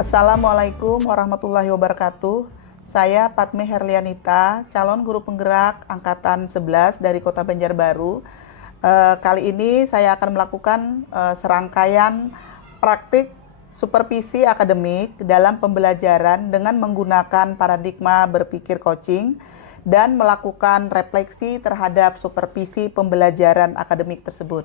Assalamualaikum warahmatullahi wabarakatuh. Saya Padme Herlianita, calon guru penggerak angkatan 11 dari Kota Banjarbaru. Kali ini saya akan melakukan serangkaian praktik supervisi akademik dalam pembelajaran dengan menggunakan paradigma berpikir coaching dan melakukan refleksi terhadap supervisi pembelajaran akademik tersebut.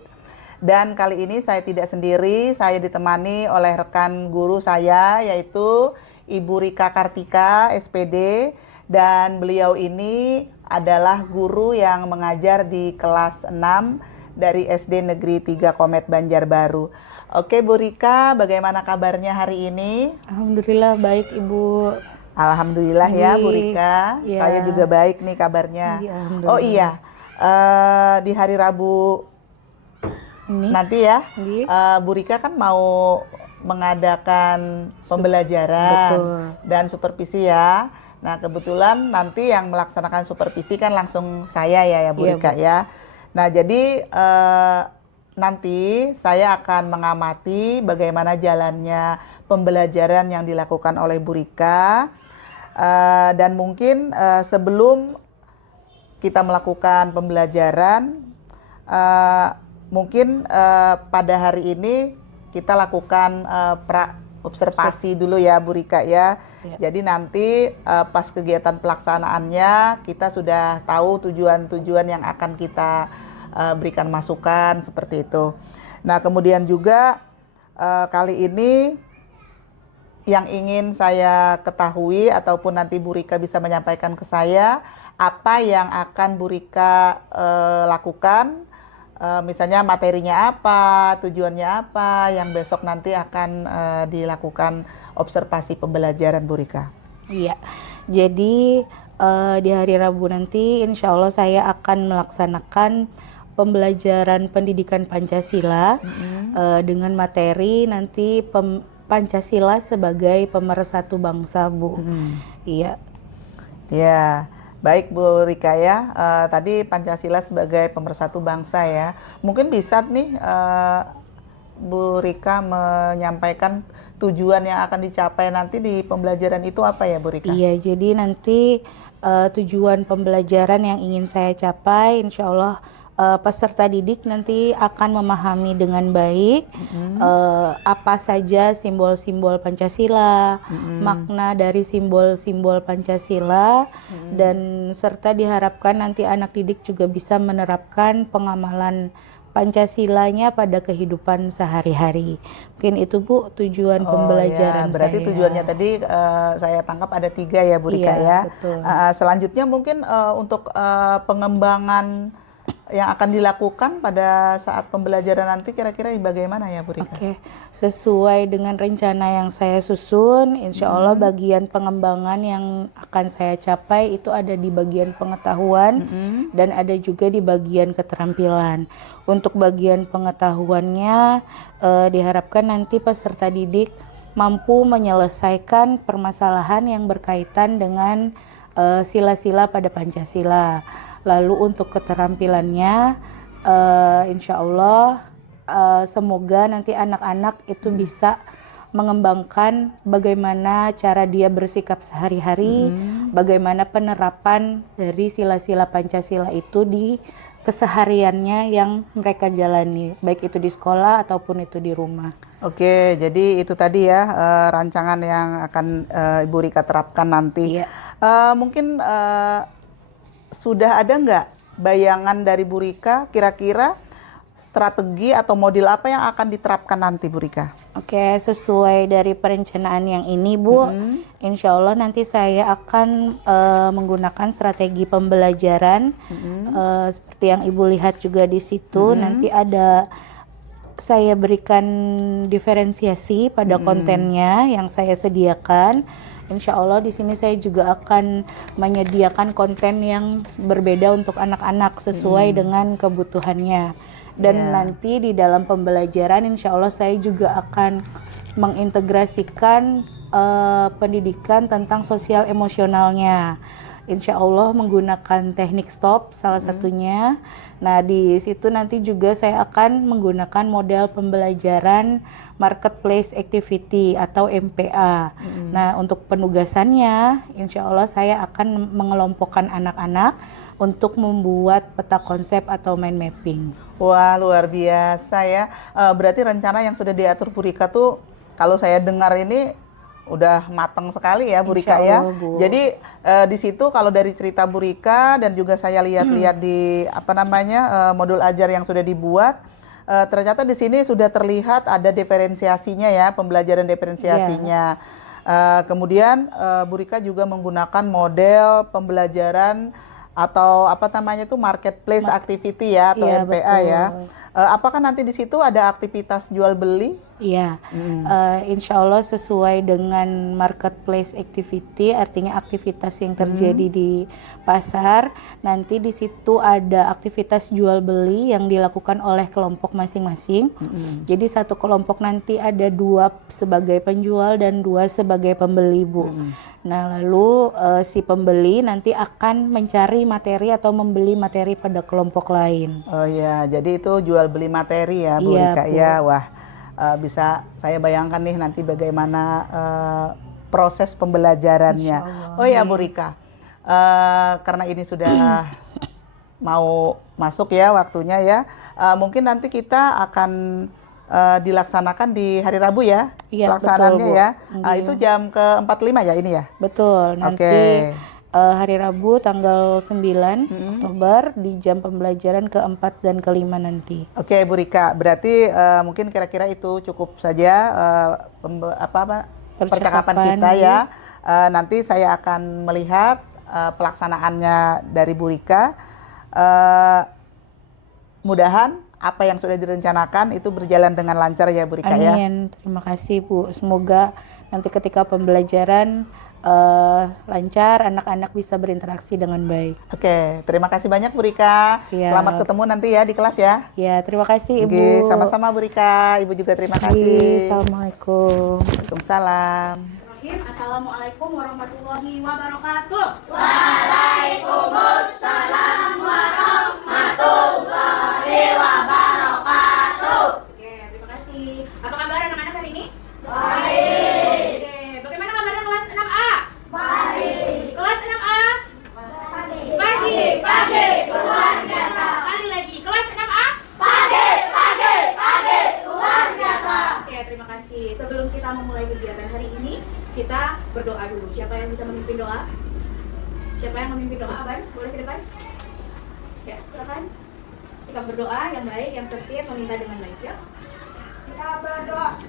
Dan kali ini saya tidak sendiri, saya ditemani oleh rekan guru saya yaitu Ibu Rika Kartika, SPD, dan beliau ini adalah guru yang mengajar di kelas 6 dari SD Negeri 3 Komet Banjarbaru. Oke Bu Rika, bagaimana kabarnya hari ini? Alhamdulillah baik Ibu. Alhamdulillah ya Bu Rika, Ya. saya juga baik nih kabarnya. Iya, Oh iya, di hari Rabu Ini nanti ya, Iya. Bu Rika kan mau mengadakan pembelajaran Betul. dan supervisi ya. Nah kebetulan nanti yang melaksanakan supervisi kan langsung saya ya Bu Iya, Rika Bu. ya. Nah jadi nanti saya akan mengamati bagaimana jalannya pembelajaran yang dilakukan oleh Bu Rika. Dan mungkin sebelum kita melakukan pembelajaran, mungkin pada hari ini kita lakukan observasi dulu ya Bu Rika ya. Ya. Jadi nanti pas kegiatan pelaksanaannya kita sudah tahu tujuan-tujuan yang akan kita berikan masukan seperti itu. Nah kemudian juga kali ini yang ingin saya ketahui ataupun nanti Bu Rika bisa menyampaikan ke saya apa yang akan Bu Rika lakukan. Misalnya materinya apa, tujuannya apa, yang besok nanti akan dilakukan observasi pembelajaran Bu Rika. Iya. Jadi di hari Rabu nanti insya Allah saya akan melaksanakan pembelajaran pendidikan Pancasila dengan materi nanti Pancasila sebagai pemersatu bangsa, Bu. Iya. Ya. Baik Bu Rika ya, tadi Pancasila sebagai pemersatu bangsa ya. Mungkin bisa nih Bu Rika menyampaikan tujuan yang akan dicapai nanti di pembelajaran itu apa ya Bu Rika? Iya, jadi nanti tujuan pembelajaran yang ingin saya capai insya Allah peserta didik nanti akan memahami dengan baik apa saja simbol-simbol Pancasila, makna dari simbol-simbol Pancasila, dan serta diharapkan nanti anak didik juga bisa menerapkan pengamalan Pancasilanya pada kehidupan sehari-hari. Mungkin itu Bu tujuan pembelajaran berarti saya. tujuannya tadi saya tangkap ada 3 ya Bu Rika Iya, ya. betul. Selanjutnya mungkin untuk pengembangan yang akan dilakukan pada saat pembelajaran nanti kira-kira bagaimana ya Bu Rika? Oke, sesuai dengan rencana yang saya susun, insya Allah bagian pengembangan yang akan saya capai itu ada di bagian pengetahuan dan ada juga di bagian keterampilan. Untuk bagian pengetahuannya diharapkan nanti peserta didik mampu menyelesaikan permasalahan yang berkaitan dengan sila-sila pada Pancasila. Lalu untuk keterampilannya, insya Allah semoga nanti anak-anak itu bisa mengembangkan bagaimana cara dia bersikap sehari-hari, bagaimana penerapan dari sila-sila Pancasila itu di kesehariannya yang mereka jalani, baik itu di sekolah ataupun itu di rumah. Oke, jadi itu tadi ya rancangan yang akan Ibu Rika terapkan nanti. Iya. Mungkin sudah ada nggak bayangan dari Bu Rika kira-kira strategi atau model apa yang akan diterapkan nanti Bu Rika? Oke, sesuai dari perencanaan yang ini Bu, insya Allah nanti saya akan menggunakan strategi pembelajaran seperti yang Ibu lihat juga di situ. Nanti ada saya berikan diferensiasi pada kontennya yang saya sediakan. Insya Allah di sini saya juga akan menyediakan konten yang berbeda untuk anak-anak sesuai dengan kebutuhannya. Dan nanti di dalam pembelajaran insya Allah saya juga akan mengintegrasikan pendidikan tentang sosial emosionalnya. insya Allah menggunakan teknik stop salah satunya. Nah, di situ nanti juga saya akan menggunakan model pembelajaran marketplace activity atau MPA. Nah, untuk penugasannya insya Allah saya akan mengelompokkan anak-anak untuk membuat peta konsep atau mind mapping. Wah, luar biasa ya. Berarti rencana yang sudah diatur Bu Rika tuh, kalau saya dengar ini udah matang sekali ya Bu Rika ya. Insya Allah, Bu. Jadi di situ kalau dari cerita Bu Rika dan juga saya lihat-lihat di modul ajar yang sudah dibuat, ternyata di sini sudah terlihat ada diferensiasinya ya, pembelajaran diferensiasinya. Kemudian Bu Rika juga menggunakan model pembelajaran atau marketplace activity ya, atau Iya, MPA ya. betul. Apakah nanti di situ ada aktivitas jual beli? Iya, insya Allah sesuai dengan marketplace activity, artinya aktivitas yang terjadi di pasar. Nanti di situ ada aktivitas jual beli yang dilakukan oleh kelompok masing-masing. Jadi satu kelompok nanti ada 2 sebagai penjual dan 2 sebagai pembeli, Bu. Nah, lalu si pembeli nanti akan mencari materi atau membeli materi pada kelompok lain. Oh ya, jadi itu jual beli materi ya Bu Iya, Rika Bu. ya. Wah, bisa saya bayangkan nih nanti bagaimana proses pembelajarannya. Insya Allah, Oh ya Bu Rika, karena ini sudah mau masuk ya waktunya ya, mungkin nanti kita akan dilaksanakan di hari Rabu ya, Iya, pelaksanaannya betul, Bu. ya. Iya. Itu jam ke-45 ya ini ya? Betul, nanti Oke. hari Rabu tanggal 9 Oktober di jam pembelajaran ke-4 dan ke-5 nanti. Oke, Bu Rika, berarti mungkin kira-kira itu cukup saja percakapan kita ya. Nanti saya akan melihat pelaksanaannya dari Bu Rika. Mudahan apa yang sudah direncanakan itu berjalan dengan lancar ya Bu Rika ya. Amin, terima kasih Bu. Semoga nanti ketika pembelajaran lancar, anak-anak bisa berinteraksi dengan baik. Oke, terima kasih banyak Bu Rika. Siap. Selamat ketemu nanti ya di kelas ya. Ya, terima kasih Ibu. Oke, sama-sama Bu Rika. Ibu juga terima kasih. Assalamualaikum. Waalaikumsalam. Assalamualaikum warahmatullahi wabarakatuh. Oke, terima kasih. Apa kabar anak-anak hari ini? Baik. Oke, bagaimana kabarnya kelas 6A? Baik. Kelas 6A? Pagi. Luar biasa. Sekali lagi, kelas 6A? Pagi. Luar biasa. Oke, terima kasih. Sebelum kita memulai kegiatan hari ini, kita berdoa dulu. Siapa yang bisa memimpin doa? Siapa yang memimpin doa, Aban? Boleh ke depan? Ya, silakan. Sikap berdoa yang baik, yang tertib, meminta dengan baik ya. Sikap berdoa.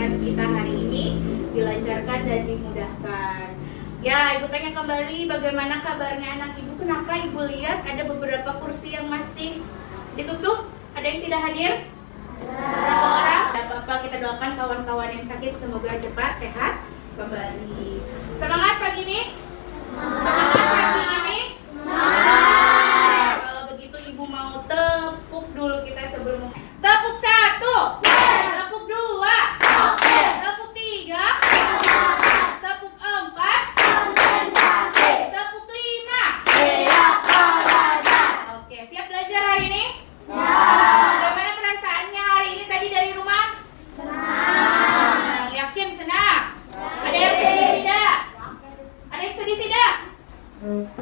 Dan kita hari ini dilancarkan dan dimudahkan. Ya, Ibu tanya kembali bagaimana kabarnya anak Ibu. Kenapa Ibu lihat ada beberapa kursi yang masih ditutup? Ada yang tidak hadir? Berapa orang? Tidak apa-apa, kita doakan kawan-kawan yang sakit semoga cepat sehat kembali. Semangat pagi ini? Semangat pagi ini? Semangat! Kalau begitu Ibu mau tepuk dulu kita sebelum tepuk 1, tepuk 2, tepuk 3, tepuk 4, tepuk 5. Oke, siap belajar hari ini? Bagaimana perasaannya hari ini tadi dari rumah? Senang. Yakin senang? Ada yang sedih tidak? Ada yang sedih tidak?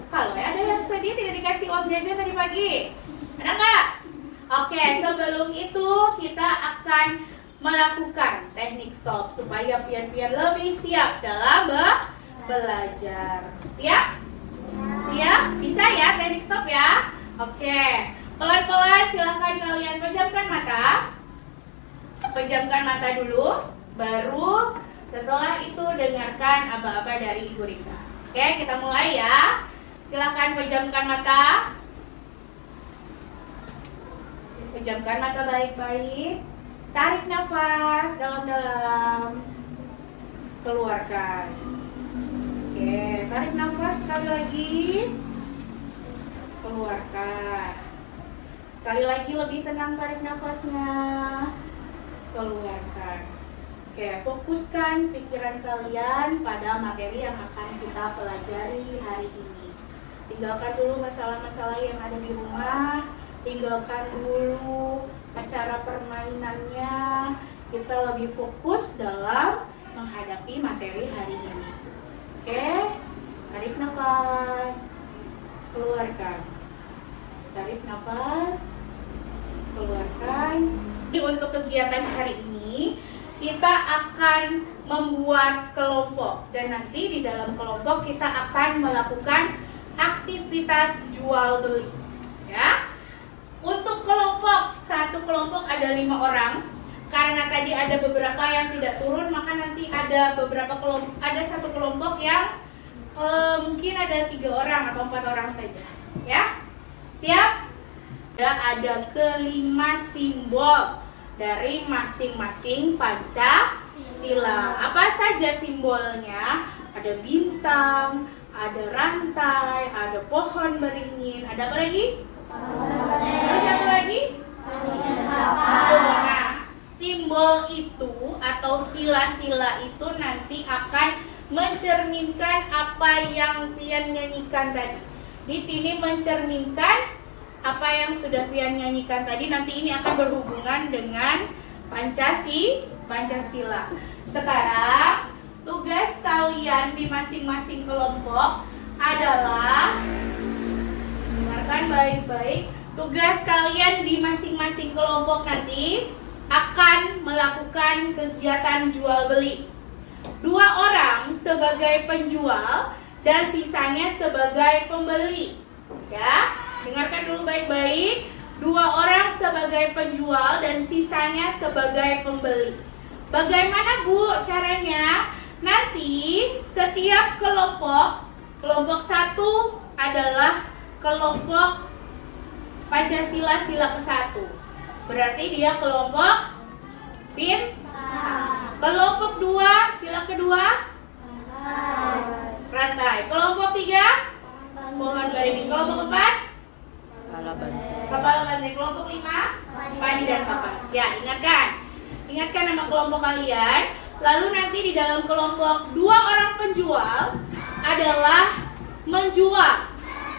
Kalau ada yang sedih tidak dikasih uang jajan tadi pagi. Ada nggak? Oke, sebelum itu kita akan melakukan teknik stop supaya pian-pian lebih siap dalam belajar. Siap? Siap? Bisa ya teknik stop ya? Oke. Pelan-pelan silahkan kalian pejamkan mata. Pejamkan mata dulu, baru setelah itu dengarkan aba-aba dari Ibu Rika. Oke, kita mulai ya. Silahkan pejamkan mata. Pejamkan mata baik-baik. Tarik nafas dalam-dalam. Keluarkan. Oke, tarik nafas sekali lagi. keluarkan. Sekali lagi lebih tenang, tarik nafasnya, keluarkan. Oke, fokuskan pikiran kalian pada materi yang akan kita pelajari hari ini. Tinggalkan dulu masalah-masalah yang ada di rumah, tinggalkan dulu acara permainannya. Kita lebih fokus dalam menghadapi materi hari ini. Oke, tarik nafas, keluarkan. Tarik nafas, keluarkan. Jadi untuk kegiatan hari ini kita akan membuat kelompok dan nanti di dalam kelompok kita akan melakukan aktivitas jual beli. Ya, untuk kelompok satu kelompok ada 5 orang. Karena tadi ada beberapa yang tidak turun, maka nanti ada beberapa kelompok, ada satu kelompok yang mungkin ada 3 orang atau 4 orang saja. Ya, siap? Ada kelima simbol dari masing-masing Pancasila. Apa saja simbolnya? Ada bintang, ada rantai, ada pohon beringin, ada apa lagi? Terus apa lagi? Nah, simbol itu atau sila-sila itu nanti akan mencerminkan apa yang Pian nyanyikan tadi. Di sini mencerminkan apa yang sudah Pian nyanyikan tadi, nanti ini akan berhubungan dengan Pancasila. Sekarang tugas kalian di masing-masing kelompok adalah, dengarkan baik-baik, tugas kalian di masing-masing kelompok nanti akan melakukan kegiatan jual beli. 2 orang sebagai penjual dan sisanya sebagai pembeli. Ya, dengarkan dulu baik-baik. 2 orang sebagai penjual dan sisanya sebagai pembeli. Bagaimana Bu caranya? Nanti setiap kelompok 1 adalah kelompok Pancasila sila ke-1. Berarti dia kelompok bintang. Kelompok 2 sila kedua rantai. Kelompok 3 pohon beringin. Kelompok 4 kepala banteng. Kelompok 5 padi dan kapas. Ya, ingatkan nama kelompok kalian. Lalu nanti di dalam kelompok 2 orang penjual adalah menjual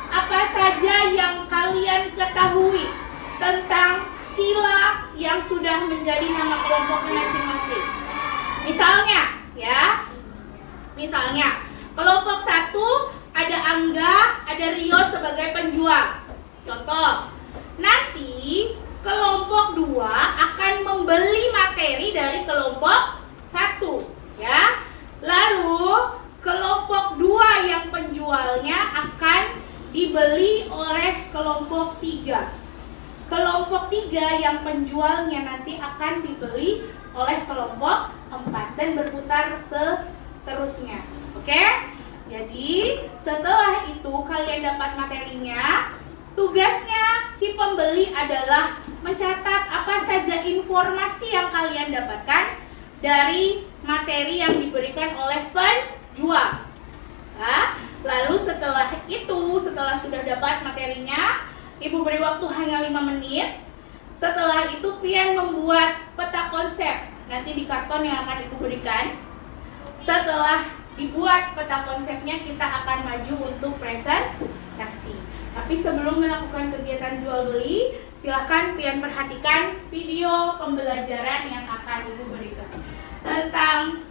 apa saja yang kalian ketahui tentang sila yang sudah menjadi nama kelompoknya masing-masing. Misalnya kelompok 1 ada Angga, ada Rio sebagai penjual. Contoh, nanti kelompok 2 akan membeli materi dari kelompok 1, ya. Lalu kelompok 2 yang penjualnya akan dibeli oleh kelompok 3. Kelompok 3 yang penjualnya nanti akan dibeli oleh kelompok 4 dan berputar seterusnya. Oke? Jadi setelah itu kalian dapat materinya. Tugasnya si pembeli adalah mencatat apa saja informasi yang kalian dapatkan dari materi yang diberikan oleh penjual. Nah, lalu setelah sudah dapat materinya, Ibu beri waktu hanya 5 menit. Setelah itu Pian membuat peta konsep. Nanti di karton yang akan Ibu berikan. Setelah dibuat peta konsepnya, kita akan maju untuk presentasi. Tapi sebelum melakukan kegiatan jual beli, silahkan Pian perhatikan video pembelajaran yang akan Ibu berikan tentang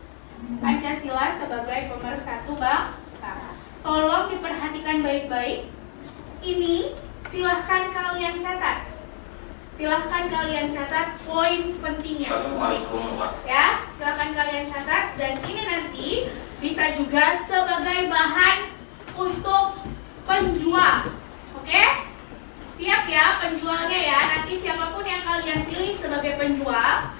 Pancasila sebagai pemersatu bangsa. Tolong diperhatikan baik-baik. Ini silahkan kalian catat. Poin pentingnya. Ya, silahkan kalian catat, dan ini nanti bisa juga sebagai bahan untuk penjual. Oke? Siap ya penjualnya ya. Nanti siapapun yang kalian pilih sebagai penjual,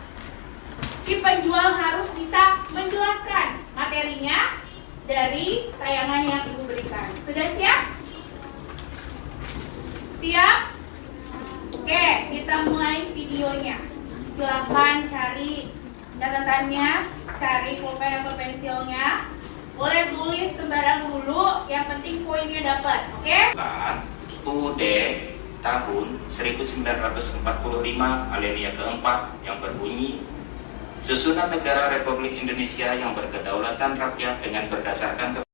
si penjual harus bisa menjelaskan materinya dari tayangan yang Ibu berikan. Sudah siap? Siap? Oke, kita mulai videonya. Silahkan cari catatannya, cari pulpen atau pensilnya. Boleh tulis sembarang dulu, yang penting poinnya dapat. Oke? UUD tahun 1945 alinea keempat yang berbunyi, susunan negara Republik Indonesia yang berkedaulatan rakyat dengan berdasarkan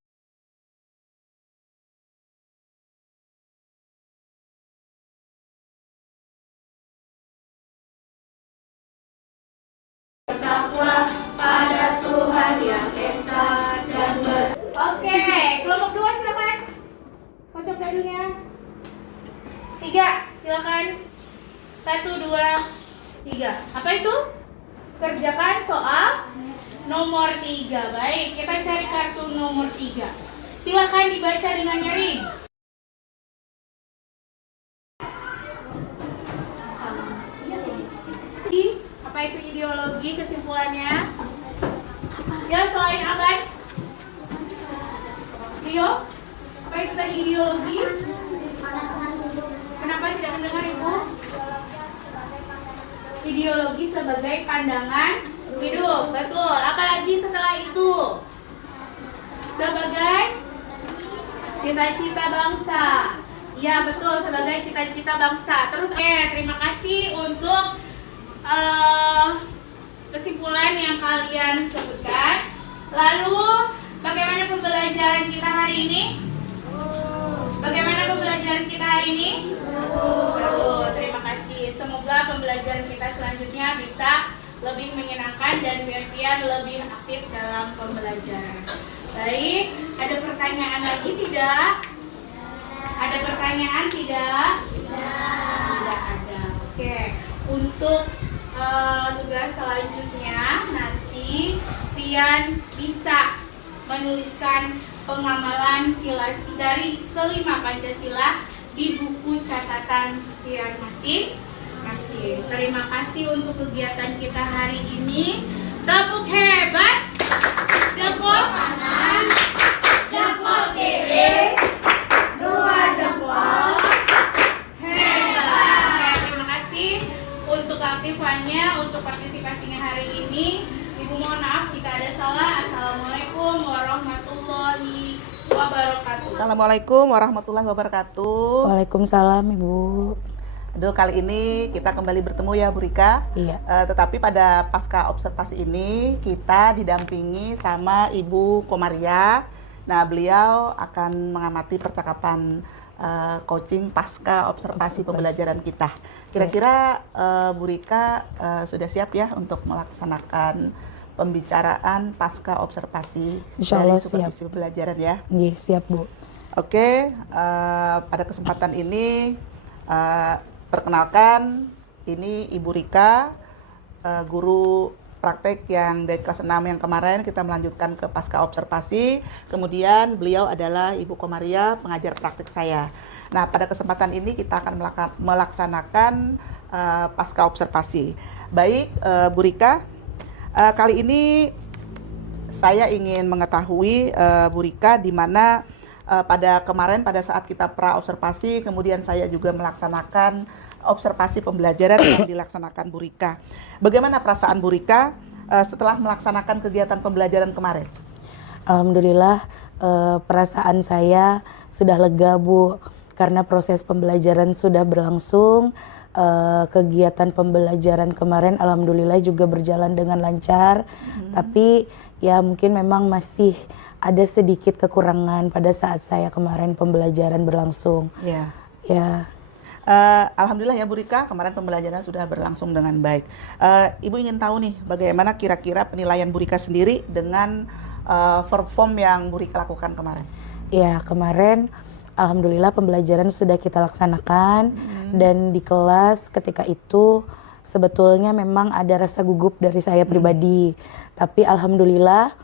Oke, kelompok 2 silakan. Kocok dadunya. 3, silakan. 1, 2, 3. Apa itu? Kerjakan soal nomor 3. Baik, kita cari kartu nomor 3. Silakan dibaca dengan nyaring. Apa itu ideologi kesimpulannya? Ya, selain abad. Rio, apa itu tadi ideologi? Kenapa tidak mendengar Ibu? Ideologi sebagai pandangan hidup, betul. Apalagi setelah itu? Sebagai cita-cita bangsa. Ya, betul, sebagai cita-cita bangsa. Terus, terima kasih untuk kesimpulan yang kalian sebutkan. Lalu, bagaimana pembelajaran kita hari ini? Bagaimana pembelajaran kita hari ini? Bagus, terima kasih. Semoga pembelajaran kita selanjutnya bisa lebih menyenangkan dan biar lebih aktif dalam pembelajaran. Baik, ada pertanyaan lagi tidak? Ada pertanyaan tidak? Tidak ada. Oke, untuk tugas selanjutnya nanti Pian bisa menuliskan pengamalan sila dari kelima Pancasila di buku catatan Pian masing-masing. Terima kasih untuk kegiatan kita hari ini. Tepuk hebat. Jempol kanan, jempol kiri, 2 jempol. Hebat. Oke, terima kasih untuk keaktifannya, untuk partisipasinya hari ini. Ibu mohon maaf jika ada salah. Assalamualaikum warahmatullahi wabarakatuh. Assalamualaikum warahmatullahi wabarakatuh. Waalaikumsalam Ibu. Aduh, kali ini kita kembali bertemu ya Bu Rika. Iya. Tetapi pada pasca observasi ini kita didampingi sama Ibu Komaria. Nah, beliau akan mengamati percakapan coaching pasca observasi pembelajaran kita. Kira-kira Bu Rika sudah siap ya untuk melaksanakan pembicaraan pasca observasi dari supervisi pembelajaran ya? Iya, siap Bu. Oke, pada kesempatan ini perkenalkan, ini Ibu Rika, guru praktek yang dari kelas 6 yang kemarin kita melanjutkan ke pasca observasi. Kemudian beliau adalah Ibu Komaria, pengajar praktek saya. Nah, pada kesempatan ini kita akan melaksanakan pasca observasi. Baik, Bu Rika, kali ini saya ingin mengetahui Bu Rika di mana pada kemarin pada saat kita pra observasi, kemudian saya juga melaksanakan observasi pembelajaran yang dilaksanakan Bu Rika. Bagaimana perasaan Bu Rika setelah melaksanakan kegiatan pembelajaran kemarin? Alhamdulillah, perasaan saya sudah lega Bu, karena proses pembelajaran sudah berlangsung. Kegiatan pembelajaran kemarin alhamdulillah juga berjalan dengan lancar. Tapi ya mungkin memang masih ada sedikit kekurangan pada saat saya kemarin pembelajaran berlangsung. Ya. Ya. Alhamdulillah ya Bu Rika, kemarin pembelajaran sudah berlangsung dengan baik. Ibu ingin tahu nih, bagaimana kira-kira penilaian Bu Rika sendiri dengan perform yang Bu Rika lakukan kemarin? Ya, kemarin alhamdulillah pembelajaran sudah kita laksanakan. Dan di kelas ketika itu sebetulnya memang ada rasa gugup dari saya pribadi. Tapi alhamdulillah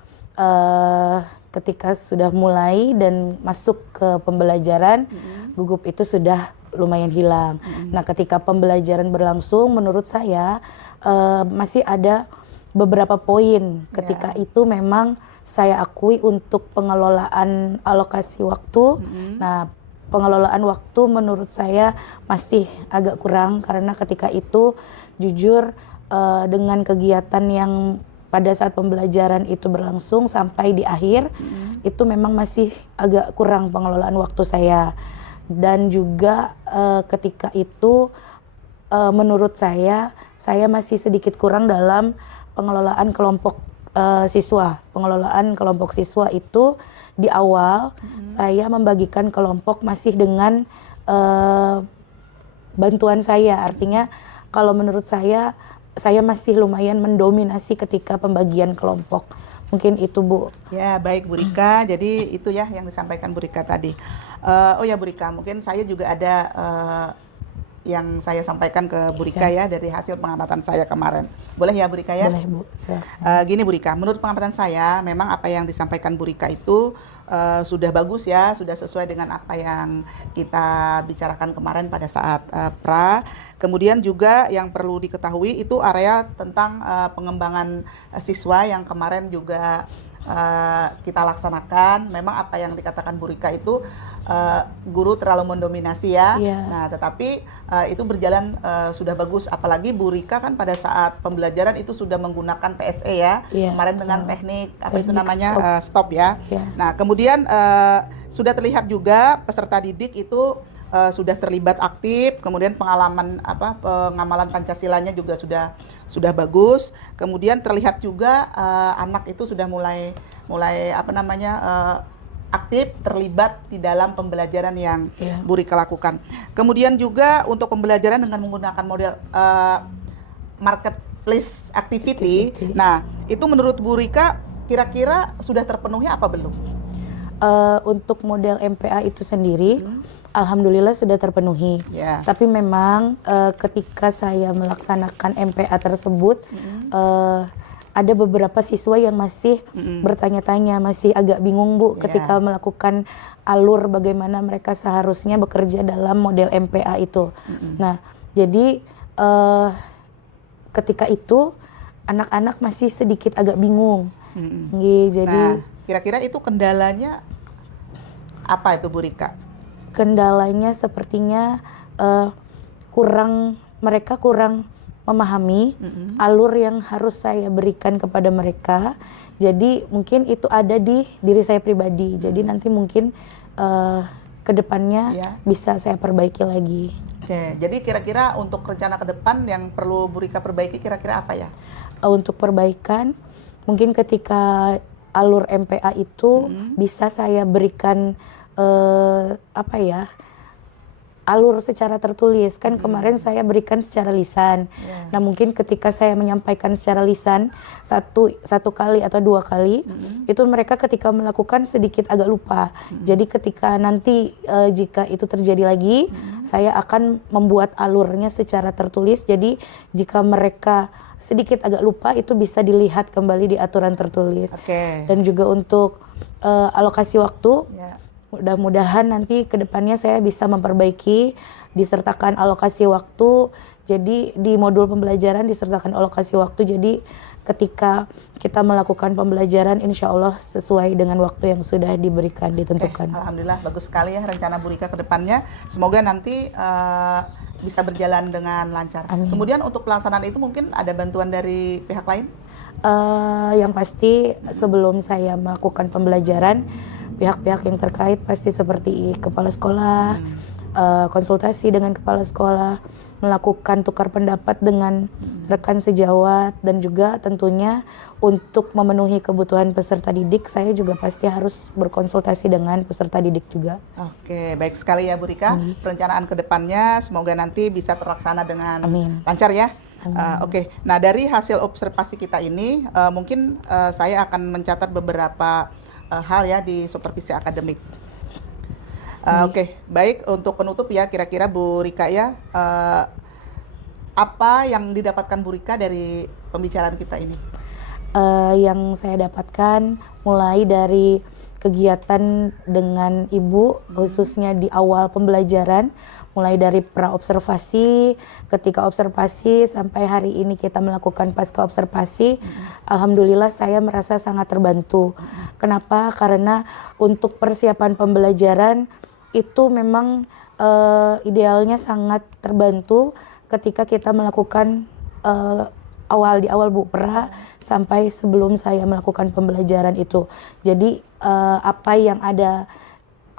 ketika sudah mulai dan masuk ke pembelajaran, gugup itu sudah lumayan hilang. Nah, ketika pembelajaran berlangsung, menurut saya masih ada beberapa poin. Ketika itu memang saya akui untuk pengelolaan alokasi waktu. Nah, pengelolaan waktu menurut saya masih agak kurang karena ketika itu jujur dengan kegiatan yang pada saat pembelajaran itu berlangsung sampai di akhir itu memang masih agak kurang pengelolaan waktu saya. dan juga ketika itu menurut saya masih sedikit kurang dalam pengelolaan kelompok siswa. Pengelolaan kelompok siswa itu di awal saya membagikan kelompok masih dengan bantuan saya. Artinya kalau menurut saya masih lumayan mendominasi ketika pembagian kelompok. Mungkin itu, Bu. Ya, baik Bu Rika. Jadi itu ya yang disampaikan Bu Rika tadi. Oh ya Bu Rika, mungkin saya juga ada yang saya sampaikan ke Bu Rika ya dari hasil pengamatan saya kemarin. Boleh ya Bu Rika ya? Boleh, Bu. Silakan. Gini Bu Rika, menurut pengamatan saya memang apa yang disampaikan Bu Rika itu sudah bagus ya, sudah sesuai dengan apa yang kita bicarakan kemarin pada saat pra. Kemudian juga yang perlu diketahui itu area tentang pengembangan siswa yang kemarin juga kita laksanakan. Memang apa yang dikatakan Bu Rika itu guru terlalu mendominasi ya. Nah, tetapi itu berjalan sudah bagus. Apalagi Bu Rika kan pada saat pembelajaran itu sudah menggunakan PSE ya. Kemarin dengan teknik apa itu namanya stop ya. Nah, kemudian sudah terlihat juga peserta didik itu sudah terlibat aktif, kemudian pengamalan Pancasilanya juga sudah bagus. Kemudian terlihat juga anak itu sudah mulai aktif terlibat di dalam pembelajaran yang Bu Rika lakukan. Kemudian juga untuk pembelajaran dengan menggunakan model marketplace activity. Nah, itu menurut Bu Rika kira-kira sudah terpenuhi apa belum? Untuk model MPA itu sendiri, alhamdulillah sudah terpenuhi. Tapi memang ketika saya melaksanakan MPA tersebut, ada beberapa siswa yang masih bertanya-tanya, masih agak bingung Bu ketika melakukan alur bagaimana mereka seharusnya bekerja dalam model MPA itu. Nah, jadi ketika itu anak-anak masih sedikit agak bingung. Jadi kira-kira itu kendalanya apa itu Bu Rika? Kendalanya sepertinya mereka kurang memahami alur yang harus saya berikan kepada mereka. Jadi mungkin itu ada di diri saya pribadi. Jadi nanti mungkin ke depannya bisa saya perbaiki lagi. Oke, jadi kira-kira untuk rencana ke depan yang perlu Bu Rika perbaiki kira-kira apa ya? Untuk perbaikan, mungkin ketika alur MPA itu bisa saya berikan alur secara tertulis. Kan kemarin saya berikan secara lisan. Nah, mungkin ketika saya menyampaikan secara lisan satu kali atau dua kali, itu mereka ketika melakukan sedikit agak lupa. Jadi ketika nanti jika itu terjadi lagi, saya akan membuat alurnya secara tertulis. Jadi jika mereka sedikit agak lupa, itu bisa dilihat kembali di aturan tertulis. Dan juga untuk alokasi waktu, mudah-mudahan nanti ke depannya saya bisa memperbaiki, disertakan alokasi waktu. Jadi di modul pembelajaran disertakan alokasi waktu. Jadi ketika kita melakukan pembelajaran, insya Allah sesuai dengan waktu yang sudah diberikan, ditentukan. Alhamdulillah, bagus sekali ya rencana Bu Rika ke depannya. Semoga nanti bisa berjalan dengan lancar. Amin. Kemudian untuk pelaksanaan itu mungkin ada bantuan dari pihak lain? Yang pasti sebelum saya melakukan pembelajaran, pihak-pihak yang terkait pasti seperti kepala sekolah, konsultasi dengan kepala sekolah, melakukan tukar pendapat dengan rekan sejawat, dan juga tentunya untuk memenuhi kebutuhan peserta didik, saya juga pasti harus berkonsultasi dengan peserta didik juga. Oke, baik sekali ya Bu Rika. Perencanaan ke depannya semoga nanti bisa terlaksana dengan lancar ya. Oke, nah dari hasil observasi kita ini mungkin saya akan mencatat beberapa hal ya di supervisi akademik. Oke, baik, untuk penutup ya kira-kira Bu Rika ya, apa yang didapatkan Bu Rika dari pembicaraan kita ini? Yang saya dapatkan mulai dari kegiatan dengan Ibu, khususnya di awal pembelajaran, mulai dari pra-observasi, ketika observasi, sampai hari ini kita melakukan pasca observasi. Alhamdulillah saya merasa sangat terbantu. Kenapa? Karena untuk persiapan pembelajaran itu memang idealnya sangat terbantu ketika kita melakukan di awal Bu pra sampai sebelum saya melakukan pembelajaran itu. Jadi apa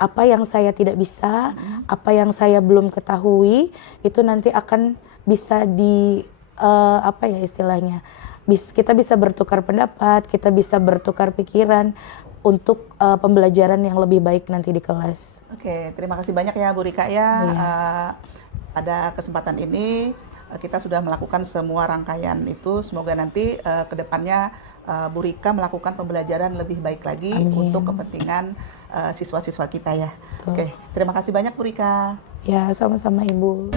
apa yang saya tidak bisa, apa yang saya belum ketahui, itu nanti akan bisa apa ya istilahnya, kita bisa bertukar pendapat, kita bisa bertukar pikiran untuk pembelajaran yang lebih baik nanti di kelas. Oke, terima kasih banyak ya Bu Rika ya. Pada kesempatan ini kita sudah melakukan semua rangkaian itu. Semoga nanti ke depannya Bu Rika melakukan pembelajaran lebih baik lagi untuk kepentingan siswa-siswa kita ya. Oke, terima kasih banyak Bu Rika. Ya, sama-sama Ibu.